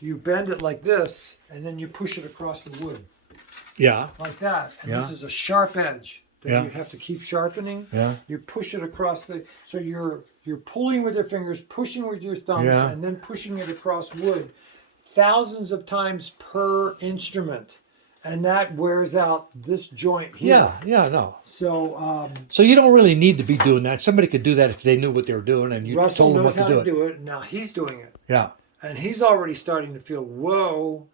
You bend it like this, and then you push it across the wood Yeah. like that. And Yeah. this is a sharp edge that Yeah. you have to keep sharpening. Yeah. You push it across so you're pulling with your fingers, pushing with your thumbs, Yeah. and then pushing it across wood thousands of times per instrument. And that wears out this joint here. Yeah, no. So So you don't really need to be doing that. Somebody could do that if they knew what they were doing and you Russell told them knows what how to to do it. Now he's doing it. Yeah. And he's already starting to feel, whoa.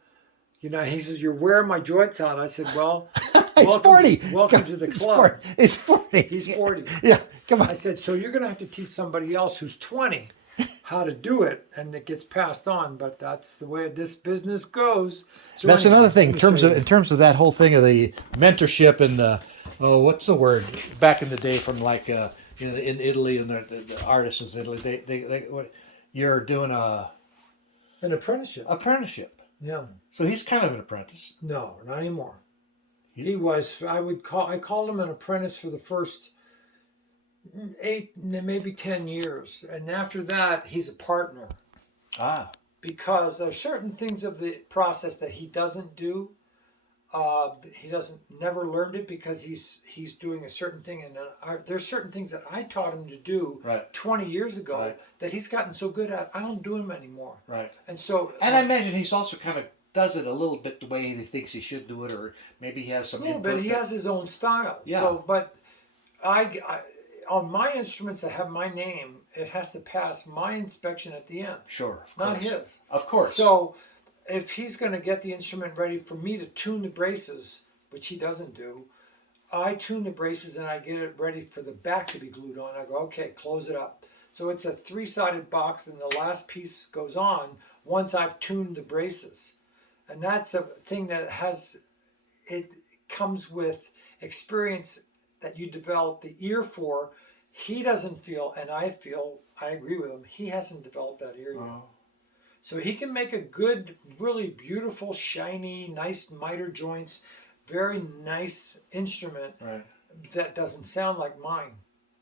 You know, he says, you're wearing my joints out. I said, well, It's 40. Welcome to the club. It's 40. He's 40. Yeah, come on. I said, so you're going to have to teach somebody else who's 20 how to do it, and it gets passed on. But that's the way this business goes. So That's anyway, another thing let in me show you in this. terms of that whole thing of the mentorship and what's the word back in the day from like in Italy and the artists in Italy you're doing An apprenticeship. apprenticeship. Yeah. So he's kind of an apprentice. No, not anymore. He was. I called him an apprentice for the first 8, maybe 10 years, and after that, he's a partner. Ah. Because there's certain things of the process that he doesn't do. He doesn't never learned it because he's doing a certain thing, and there's certain things that I taught him to do Right. 20 years ago Right. that he's gotten so good at. I don't do them anymore. Right. And so, And I imagine he's also kind of does it a little bit the way he thinks he should do it, or maybe he has some a little input bit. He has his own style. Yeah. So, but I on my instruments that have my name, it has to pass my inspection at the end. Sure, of Not course. his. Of course. So if he's going to get the instrument ready for me to tune the braces, which he doesn't do, I tune the braces and I get it ready for the back to be glued on. I go, okay, close it up. So it's a 3-sided box, and the last piece goes on once I've tuned the braces. And that's a thing that it comes with experience that you develop the ear for. He doesn't feel, and I agree with him, he hasn't developed that ear yet. Oh. So he can make a good, really beautiful, shiny, nice miter joints, very nice instrument Right. that doesn't sound like mine.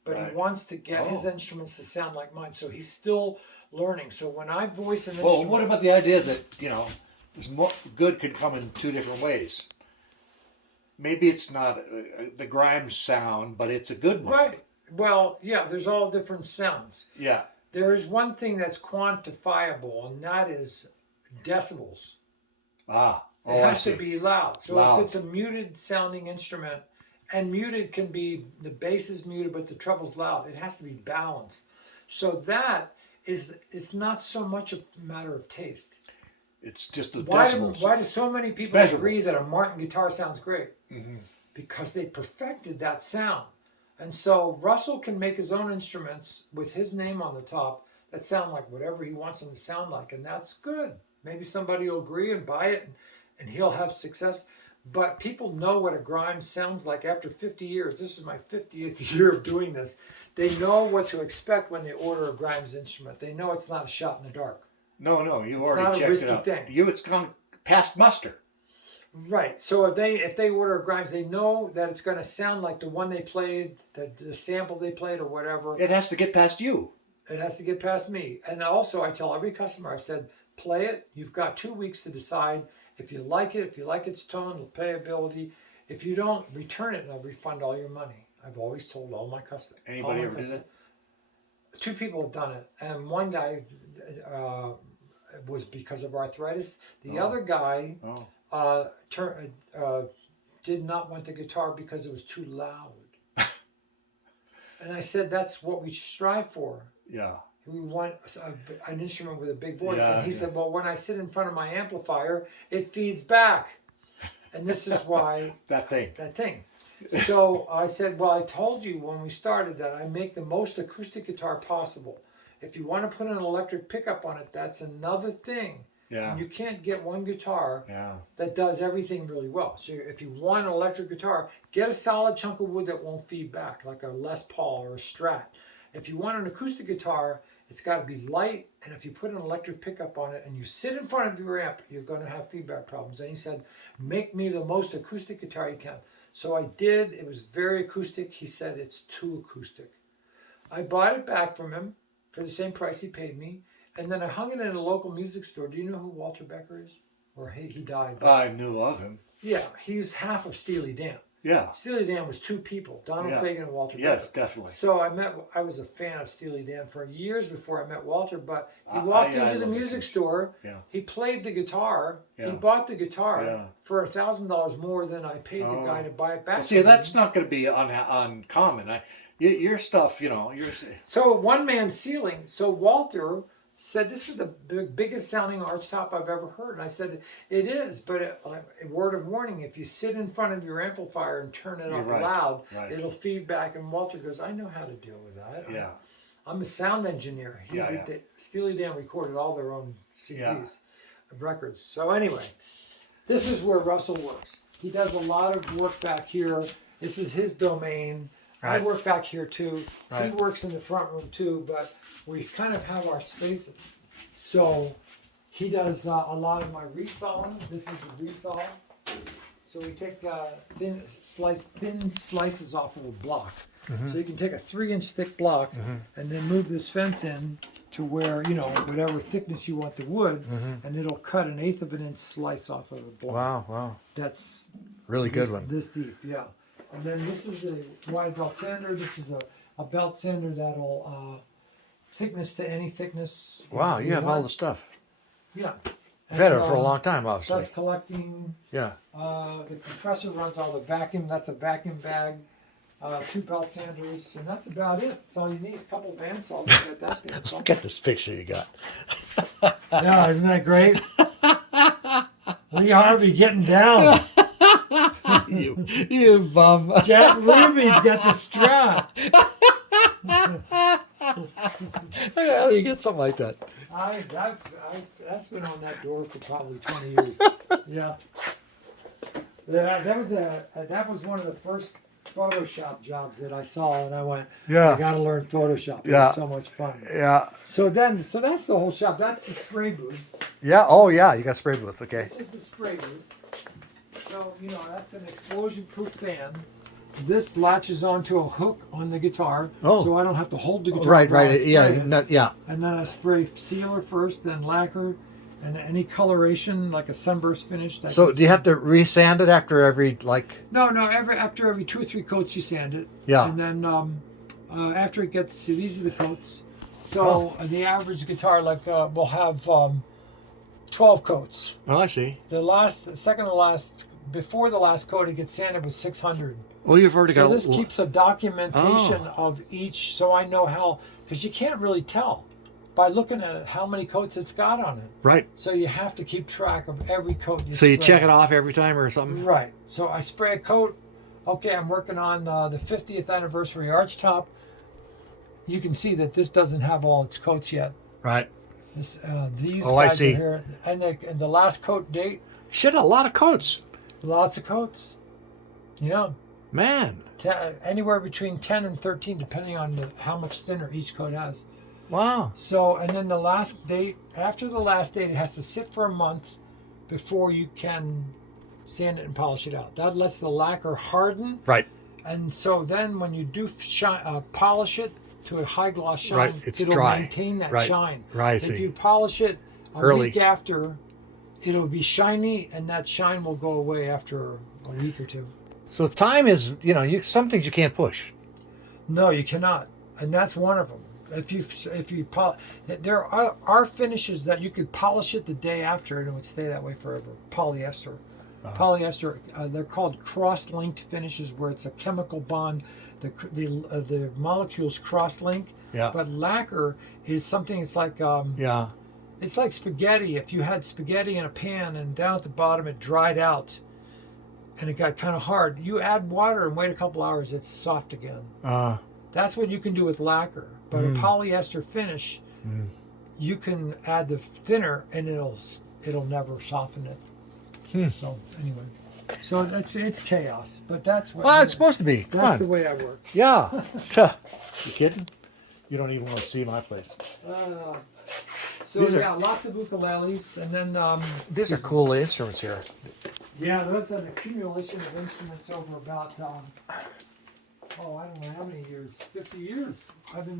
But Right. he wants to get his Oh. instruments to sound like mine. So he's still learning. So when I voice an Well, instrument... what about the idea that, this good could come in two different ways? Maybe it's not the Grimes sound, but it's a good one. Right. Well, yeah, there's all different sounds. Yeah. There is one thing that's quantifiable, and that is decibels. Ah. It Oh, I has see. to be loud. So Loud. if it's a muted sounding instrument, and muted can be, the bass is muted, but the treble's loud, it has to be balanced. So that is not so much a matter of taste. It's just the Why decibels. do so many people measurable. agree that a Martin guitar sounds great? Mm-hmm. Because they perfected that sound. And so Russell can make his own instruments with his name on the top that sound like whatever he wants them to sound like, and that's good. Maybe somebody will agree and buy it, and he'll have success. But people know what a Grimes sounds like after 50 years. This is my 50th year of doing this. They know what to expect when they order a Grimes instrument. They know it's not a shot in the dark. No, you've It's already not a checked risky it out. thing. It's gone past muster. Right. So if they order a Grimes, they know that it's going to sound like the one they played, the sample they played, or whatever. It has to get past you. It has to get past me. And also, I tell every customer, I said, play it. You've got 2 weeks to decide if you like it, if you like its tone, the playability. If you don't, return it and I'll refund all your money. I've always told all my customers. Anybody ever do that? 2 people have done it. And one guy was because of arthritis. The other guy did not want the guitar because it was too loud. And I said, that's what we strive for. Yeah. We want an instrument with a big voice. Yeah, and he yeah. said, well, when I sit in front of my amplifier, it feeds back. And this is why That thing. that thing. So I said, well, I told you when we started that I make the most acoustic guitar possible. If you want to put an electric pickup on it, that's another thing. Yeah. And you can't get one guitar Yeah. that does everything really well. So if you want an electric guitar, get a solid chunk of wood that won't feed back, like a Les Paul or a Strat. If you want an acoustic guitar, it's got to be light, and if you put an electric pickup on it and you sit in front of your amp, you're going to have feedback problems. And he said, make me the most acoustic guitar you can. So I did. It was very acoustic. He said, it's too acoustic. I bought it back from him for the same price he paid me, And then I hung it in a local music store. Do you know who Walter Becker is? Or he died. I knew of him. Yeah, he's half of Steely Dan. Yeah. Steely Dan was two people, Donald Fagen and Walter Becker. Yes, definitely. So I was a fan of Steely Dan for years before I met Walter, but he walked into the music store, he played the guitar, he bought the guitar for $1,000 more than I paid the guy to buy it back. Well, see, that's not going to be uncommon. Your stuff, So one man ceiling. So Walter said, this is the biggest sounding arch top I've ever heard. And I said, it is, but a word of warning, if you sit in front of your amplifier and turn it up loud, it'll feed back. And Walter goes, I know how to deal with that. Yeah. I'm a sound engineer. Steely Dan recorded all their own CDs, records. So anyway, this is where Russell works. He does a lot of work back here. This is his domain. I work back here too. He works in the front room too, but we kind of have our spaces. So he does a lot of my resawing. This is the resaw. So we take thin slices off of a block. So you can take a 3-inch thick block and then move this fence in to where, whatever thickness you want the wood, and it'll cut 1/8 of an inch slice off of a block. Wow. That's really good one. This deep, yeah. And then this is the wide belt sander. This is a belt sander that'll thickness to any thickness. Wow, you have all the stuff. Yeah. You've had it for a long time, obviously. Dust collecting. Yeah. The compressor runs all the vacuum. That's a vacuum bag. 2 belt sanders, and that's about it. That's all you need. A couple bandsaws to get that bandsaw. Look at this picture you got. Yeah, isn't that great? Lee Harvey getting down. you bum. Jack Ruby's got the strap. How do you get something like that? That's been on that door for probably 20 years. Yeah. That was one of the first Photoshop jobs that I saw, and I went, I got to learn Photoshop. It was so much fun. Yeah. So that's the whole shop. That's the spray booth. Yeah. Oh, yeah. You got spray booth. Okay. This is the spray booth. So, that's an explosion-proof fan. This latches onto a hook on the guitar, so I don't have to hold the guitar. Right. Yeah. And then I spray sealer first, then lacquer, and any coloration, like a sunburst finish. So do you have to resand it after every, No, after every 2 or 3 coats you sand it. Yeah. And then after it gets, these are the coats. So the average guitar, will have 12 coats. Oh, I see. Before the last coat, it gets sanded with 600. Well, you've already got. So this keeps a documentation of each, so I know how, because you can't really tell by looking at it how many coats it's got on it. Right. So you have to keep track of every coat you spray. So you check it off every time or something? Right. So I spray a coat. Okay, I'm working on the 50th anniversary arch top. You can see that this doesn't have all its coats yet. Right. These guys I see. Are here. And the last coat date. Shit, a lot of coats. Lots of coats. Yeah. Man. Anywhere between 10 and 13, depending on how much thinner each coat has. Wow. So, and then after the last date, it has to sit for a month before you can sand it and polish it out. That lets the lacquer harden. Right. And so then when you do polish it to a high gloss shine, it'll dry. maintain that shine. Right. If you polish it early week after, it'll be shiny, and that shine will go away after a week or 2. So time is, some things you can't push. No, you cannot, and that's one of them. If you there are finishes that you could polish it the day after, and it would stay that way forever. Polyester, they're called cross-linked finishes, where it's a chemical bond. The molecules cross-link. Yeah. But lacquer is something. It's like It's like spaghetti. If you had spaghetti in a pan and down at the bottom it dried out and it got kind of hard, you add water and wait a couple hours, it's soft again. That's what you can do with lacquer. But a polyester finish, you can add the thinner and it'll never soften it. So anyway, so it's chaos, but that's what. Well, it's supposed to be. That's the way I work. Yeah. You kidding? You don't even want to see my place. So lots of ukuleles, and then these are cool instruments here. Yeah, there's an accumulation of instruments over about I don't know how many years, 50 years.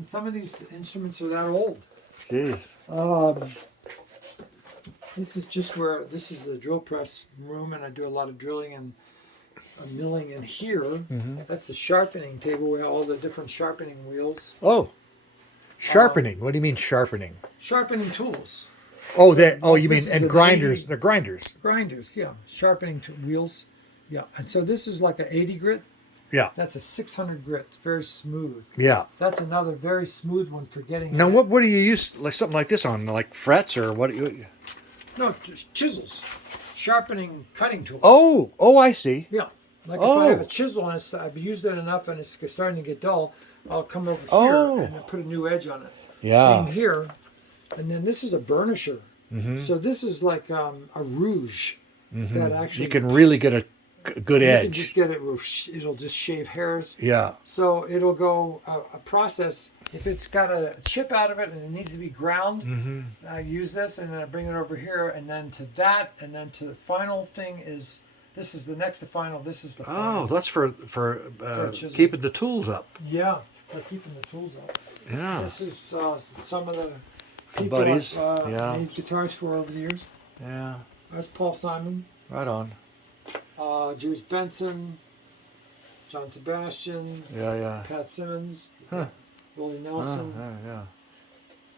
Some of these instruments are that old. Jeez. This is just where, this is the drill press room, and I do a lot of drilling and milling in here. Mm-hmm. That's the sharpening table where all the different sharpening wheels. Oh, sharpening. What do you mean sharpening? Sharpening tools. Oh, that. Oh, you This mean is and an grinders? 80 The grinders. Grinders, yeah. Sharpening wheels. Yeah. And so this is like an 80 grit. Yeah. That's a 600 grit. It's very smooth. Yeah. That's another very smooth one for getting. Now, what do you use like something like this on? Like frets or what? Do you... No, just chisels. Sharpening cutting tools. Oh, I see. Yeah. Like if I have a Oh. chisel and I've used it enough and it's starting to get dull, I'll come over here Oh. and put a new edge on it. Yeah. Same here. And then this is a burnisher. Mm-hmm. So this is like a rouge that actually You can really get a good you edge. can just get it. It'll just shave hairs. Yeah. So it'll go a process. If it's got a chip out of it and it needs to be ground, I use this and then I bring it over here, and then to that, and then to the final thing is this is the next to final. This is the final. Oh, that's for chisel. keeping the tools up. Yeah, for keeping the tools up. Yeah. This is some of the Some people buddies. I've Yeah. made guitars for over the years. Yeah. That's Paul Simon, Right on. Jules Benson, John Sebastian, Yeah. Pat Simmons, Huh. Willie Oh, Nelson. yeah.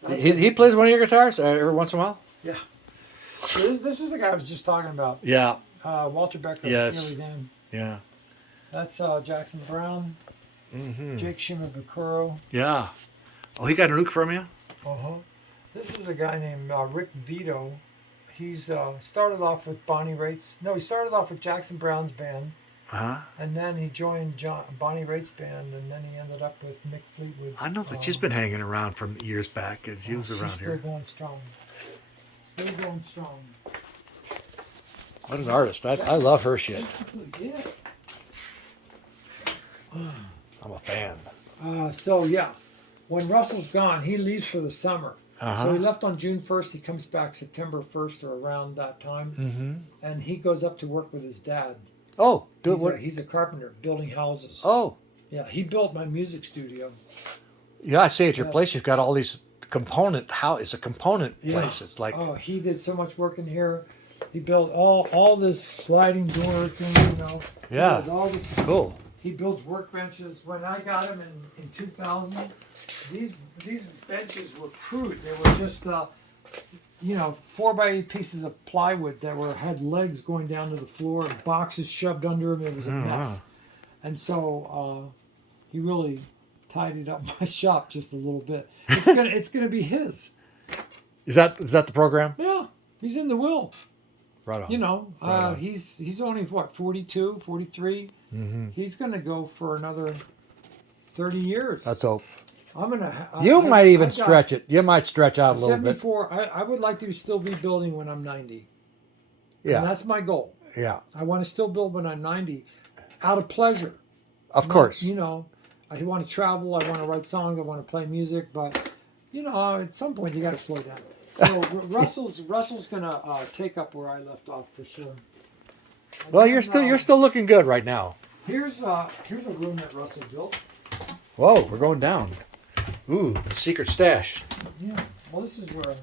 That's He plays one of your guitars every once in a while. Yeah. So this is the guy I was just talking about. Yeah. Walter Becker, Yes. Steely Dan. Yeah. That's Jackson Brown, Jake Shimabukuro. Yeah. Oh, he got a nuke from you? Uh-huh. This is a guy named Rick Vito. He's started off with Bonnie Raitt's. No, he started off with Jackson Brown's band, Uh-huh. and then he joined Bonnie Raitt's band, and then he ended up with Mick Fleetwood's. I know that she's been hanging around from years back, and she was around She's here. still going strong. Still going strong. What an artist. I love her shit. Basically, yeah. I'm a fan. So yeah, when Russell's gone, he leaves for the summer. Uh-huh. So he left on June 1st. He comes back September 1st or around that time, and he goes up to work with his dad. Oh, do it. What? He's a carpenter building houses. Oh, Yeah, he built my music studio. yeah. I see at your Yeah. place you've got all these component. How it's a component place. It's like He did so much work in here. He built all this sliding door thing, you know. Yeah. He does all this. cool. He builds workbenches. When I got him in 2000, these benches were crude. They were just 4x8 pieces of plywood that had legs going down to the floor and boxes shoved under them. It was a mess. And so he really tidied up my shop just a little bit. It's gonna be his. Is that the program? Yeah, he's in the will. Right on. You know, Right on. he's only what 42, 43. He's gonna go for another 30 years. Let's hope. I'm gonna. You might even I've got stretch it. You might stretch out a little bit. 74. I would like to still be building when I'm 90. Yeah. And that's my goal. Yeah. I want to still build when I'm 90, out of pleasure. Of course. You know, I want to travel. I want to write songs. I want to play music. But you know, at some point you got to slow down. So Russell's gonna take up where I left off for sure. And Well, then, you're still looking good right now. Here's a room that Russell built. Whoa, we're going down. Ooh, secret stash. Yeah. Well, this is where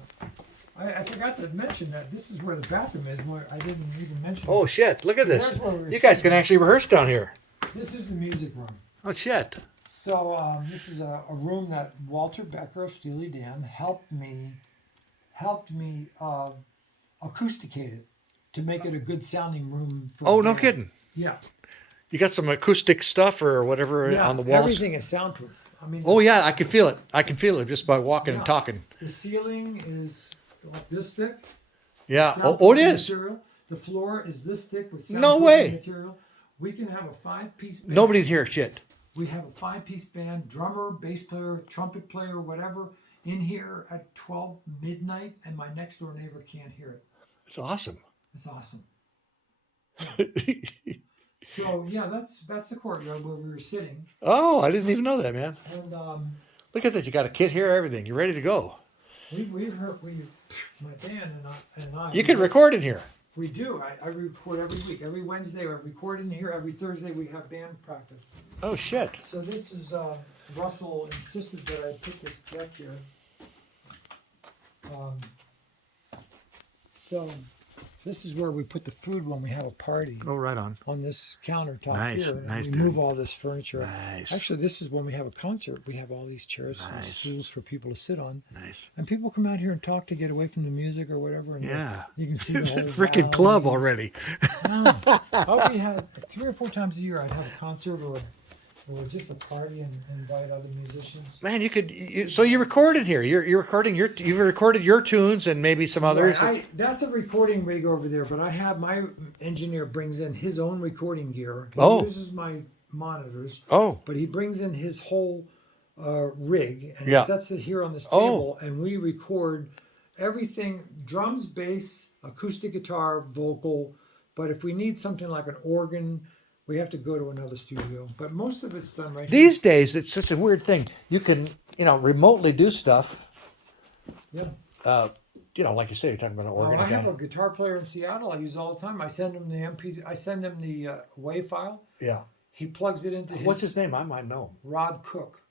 I forgot to mention that this is where the bathroom is. Where I didn't even mention. Oh shit! Look at this. There's where we were You guys sitting. can actually rehearse down here. This is the music room. Oh shit! So this is a room that Walter Becker of Steely Dan helped me acousticate it to make it a good sounding room. For Oh, a no band. kidding. Yeah. You got some acoustic stuff or whatever Yeah. on the walls. Everything is soundproof. I mean. Oh yeah, I can feel it. I can feel it just by walking and Yeah. talking. The ceiling is like this thick. Yeah. Oh, Soundproofing it is. Material. The floor is this thick with No soundproofing way. material. We can have a 5-piece band. Nobody'd hear shit. We have a 5-piece band, drummer, bass player, trumpet player, whatever, in here at 12 midnight, and my next door neighbor can't hear it. It's awesome. It's awesome. So yeah, that's the courtyard where we were sitting, Oh, I didn't even know that, man. and Look at this. You got a kit here, everything. You're ready to go. my band and I. You can record in here. We do. I record every week. Every Wednesday I record in here. Every Thursday we have band practice. Oh shit. So this is Russell insisted that I put this deck here. Um, so this is where we put the food when we have a party. Oh, right on. On this countertop Nice, here. nice, We dude. move all this furniture. Nice. Actually, this is when we have a concert. We have all these chairs and Nice. stools for people to sit on. Nice. And people come out here and talk to get away from the music or whatever. And Yeah. you can see the It's a whole freaking valley. club already. Oh, we had 3 or 4 times a year. I'd have a concert or just a party and invite other musicians. Man, so you recorded here. You've recorded your tunes and maybe some others. Right. That's a recording rig over there, but I have my engineer brings in his own recording gear. He uses my monitors. Oh. But he brings in his whole rig and Yeah. he sets it here on this table, and we record everything: drums, bass, acoustic guitar, vocal. But if we need something like an organ, we have to go to another studio. But most of it's done right These days, it's such a weird thing. You can, remotely do stuff. here. Yeah. Like you say, you're talking about an organ. I have a guitar player in Seattle I use all the time. I send him the WAV file. Yeah. He plugs it into What's his name? I might know him. Rod Cook.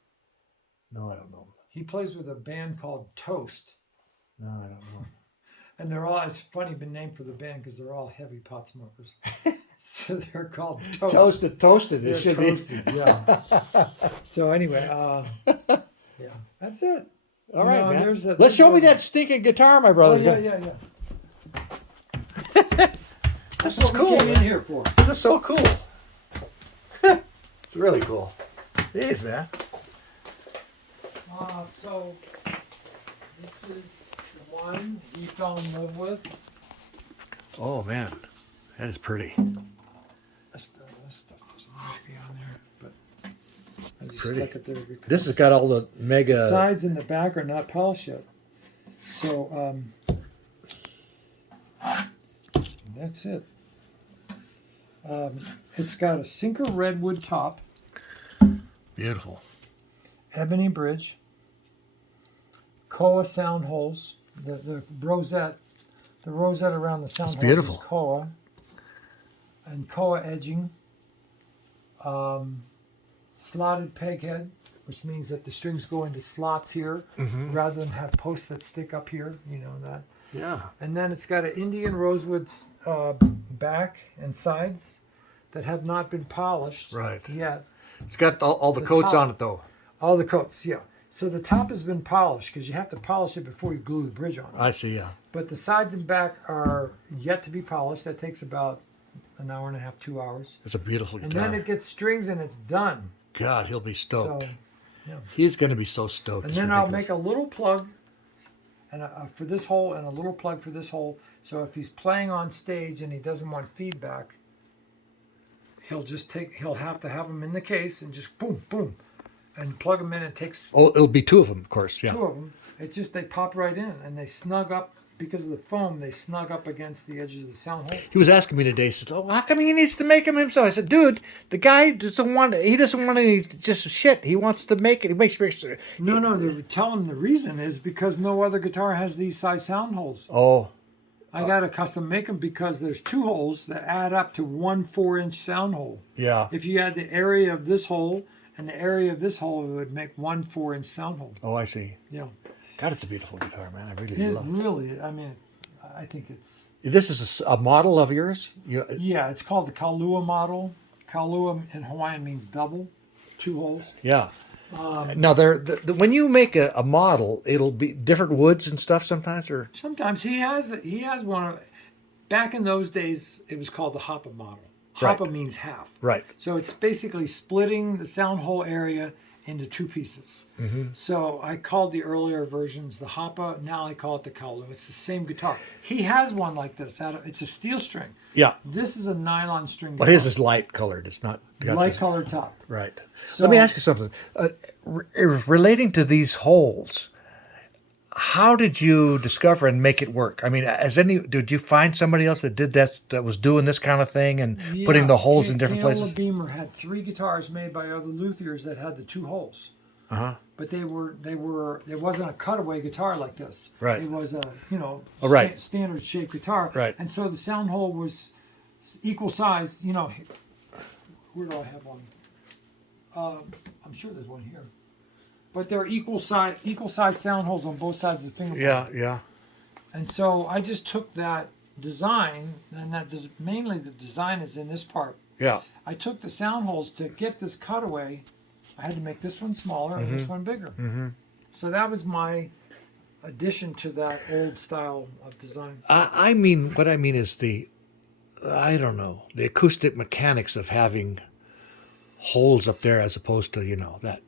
No, I don't know him. He plays with a band called Toast. No, I don't know him. And it's funny, been named for the band because they're all heavy pot smokers. So they're called Toast. Toasted. It They're should toasted, be. yeah. So anyway, yeah, that's it. All right, man. Let's Let's show me that stinking guitar, my Oh, brother. yeah. This That's is what cool. we came in Man. here for. This is so cool. It's really cool. It is, man. So this is the one he fell in love with. Oh, man. That is pretty. This stuff doesn't need to be on there, but I just Pretty. stuck it there because This has got all the mega... the sides in the back are not polished yet. So that's it. It's got a sinker redwood top, Beautiful. ebony bridge, koa sound holes. The rosette around the sound It's holes beautiful. is koa, and koa edging. Slotted peg head, which means that the strings go into slots here rather than have posts that stick up here. You know that. Yeah. And then it's got an Indian rosewood back and sides that have not been polished Right. yet. It's got all the The coats top. on it, though. All the coats, yeah. So the top has been polished because you have to polish it before you glue the bridge on it. I see, yeah. But the sides and back are yet to be polished. That takes about an hour and a half, 2 hours. It's a beautiful And guitar. then it gets strings and it's done. God, he'll be stoked. So, yeah. He's going to be so stoked. And It's then I'll ridiculous. make a little plug and for this hole and a little plug for this hole. So if he's playing on stage and he doesn't want feedback, he'll have to have them in the case and just boom, boom, and plug them in. It takes Oh, it'll be two of them, of course, yeah. 2 of them. It's just they pop right in and they snug up because of the foam. They snug up against the edges of the sound hole. He was asking me today, he said, "Oh, how come he needs to make them himself?" I said, "Dude, the guy doesn't want any just shit. He wants to make it. He makes sure." No, they would tell him the reason is because no other guitar has these size sound holes. Oh, I got to custom make them because there's 2 holes that add up to 1 4-inch sound hole. yeah. If you add the area of this hole and the area of this hole, it would make 1 4-inch sound hole. Oh, I see. Yeah. God, it's a beautiful guitar, man. I really It love it. really, I mean, I think it's, This is a model of yours? yeah, it's called the Kalua model. Kalua in Hawaiian means double, 2 holes. Yeah. Now, when you make a model, it'll be different woods and stuff sometimes, or Sometimes he has one of, back in those days, it was called the Hapa model. Right. Hapa means half. right. So it's basically splitting the sound hole area into 2 pieces. So I called the earlier versions the Hapa. Now I call it the Kaulu. It's the same guitar. He has one like this. It's a steel string. Yeah. This is a nylon string. But his is light colored. It's not got light this- colored top. Right. So- Let me ask you something. Relating to these holes, how did you discover and make it work? I mean, did you find somebody else that did that was doing this kind of thing and putting the holes in different Kula places? Beamer had 3 guitars made by other luthiers that had the 2 holes. Uh-huh. But there wasn't a cutaway guitar like this. Right. It was a, Oh, right. standard shaped guitar. Right. And so the sound hole was equal size, where do I have one? I'm sure there's one here. but they're equal size sound holes on both sides of the fingerboard. Yeah. And so I just took that design, and mainly the design is in this part. Yeah. I took the sound holes to get this cutaway. I had to make this one smaller and this one bigger. Mm-hmm. So that was my addition to that old style of design. I mean, what I mean is I don't know, the acoustic mechanics of having holes up there as opposed to, that.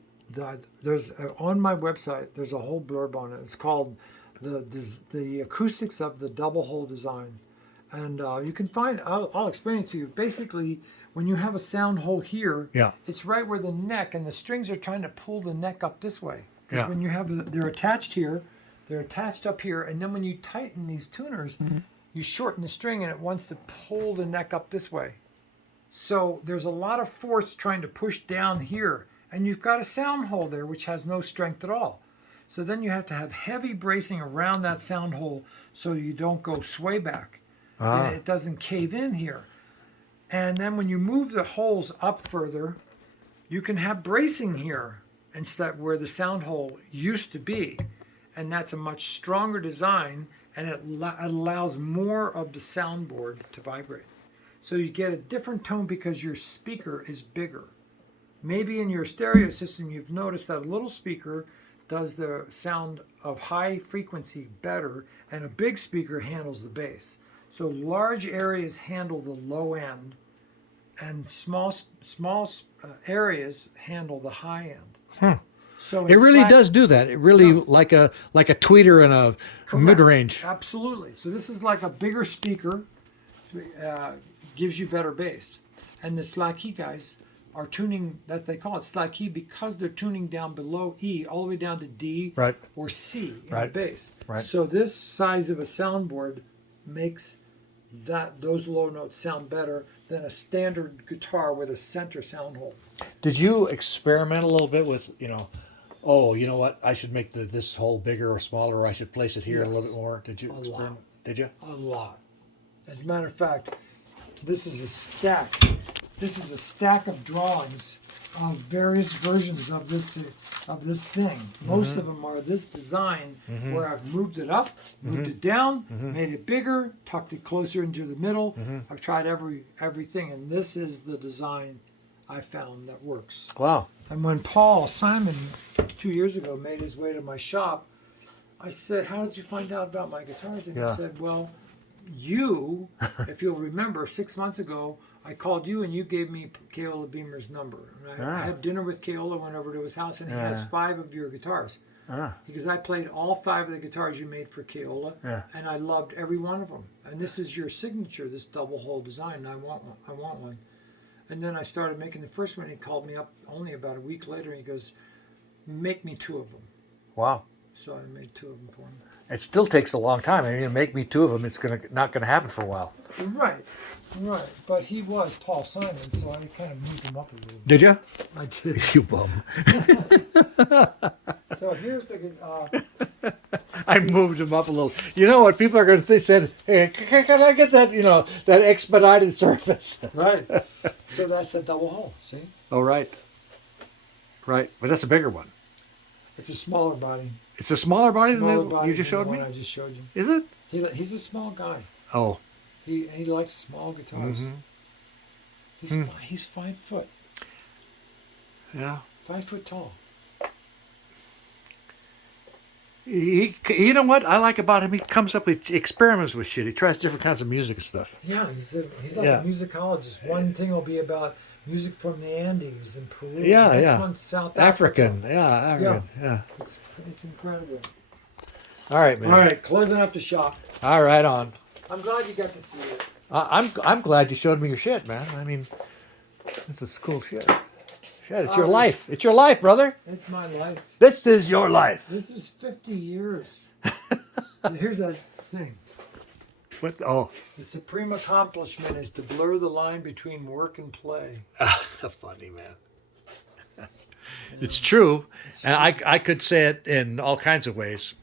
There's on my website. There's a whole blurb on it. It's called the acoustics of the double hole design, and you can find. I'll explain it to you. Basically, when you have a sound hole here, it's right where the neck and the strings are trying to pull the neck up this way. Because when you have they're attached here, they're attached up here, and then when you tighten these tuners, you shorten the string, and it wants to pull the neck up this way. So there's a lot of force trying to push down here, and you've got a sound hole there which has no strength at all. So then you have to have heavy bracing around that sound hole so you don't go sway back. And it doesn't cave in here. And then when you move the holes up further, you can have bracing here instead where the sound hole used to be. And that's a much stronger design, and it allows more of the soundboard to vibrate. So you get a different tone because your speaker is bigger. Maybe in your stereo system you've noticed that a little speaker does the sound of high frequency better, and a big speaker handles the bass. So large areas handle the low end, and small areas handle the high end. So it really does do that. It really like a tweeter and a mid range. Absolutely. So this is like a bigger speaker, gives you better bass, and the slack key guys are tuning, that they call it slack key because they're tuning down below E all the way down to D or C in the bass. So this size of a soundboard makes those low notes sound better than a standard guitar with a center sound hole. Did you experiment a little bit with, you know what, I should make this hole bigger or smaller, or I should place it here a little bit more? Did you experiment? Lot. Did you? A lot. As a matter of fact, this is a stack. This is a stack of drawings of various versions of this thing. Most of them are this design where I've moved it up, moved it down, made it bigger, tucked it closer into the middle. I've tried everything, and this is the design I found that works. Wow. And when Paul Simon 2 years ago made his way to my shop, I said, "How did you find out about my guitars?" And he said, "Well, if you'll remember, 6 months ago, I called you and you gave me Keola Beamer's number. And I had dinner with Keola, went over to his house, and he has 5 of your guitars. Because I played all 5 of the guitars you made for Keola, and I loved every one of them. And this is your signature, this double hole design, and I want one. And then I started making the first one. He called me up only about a week later, and he goes, "Make me 2 of them." Wow. So I made 2 of them for him. It still takes a long time. I mean, make me 2 of them. It's not gonna happen for a while. Right. But he was Paul Simon, so I kind of moved him up a little bit. Did you? I did. You bum. So here's the. I moved him up a little. You know what? People are going to think, said, "Hey, can I get that? That expedited service?" Right. So that's the double hole. See? Oh, right. But that's a bigger one. It's a smaller body. It's a smaller body than you just than showed the me? one I just showed you. Is it? He's a small guy. Oh. He likes small guitars. He's 5 foot. Yeah. 5 foot tall. You know what I like about him? He comes up with experiments with shit. He tries different kinds of music and stuff. Yeah, he's like a musicologist. One thing will be about music from the Andes and Peru. Next one's South African. Africa. Yeah. It's incredible. All right, man. All right, closing up the shop. All right, on. I'm glad you got to see it. I'm glad you showed me your shit, man. I mean, this is cool shit. Shit, it's your life. It's your life, brother. It's my life. This is your life. This is 50 years. Here's that thing. What? Oh. The supreme accomplishment is to blur the line between work and play. Funny, man. It's true. And I could say it in all kinds of ways.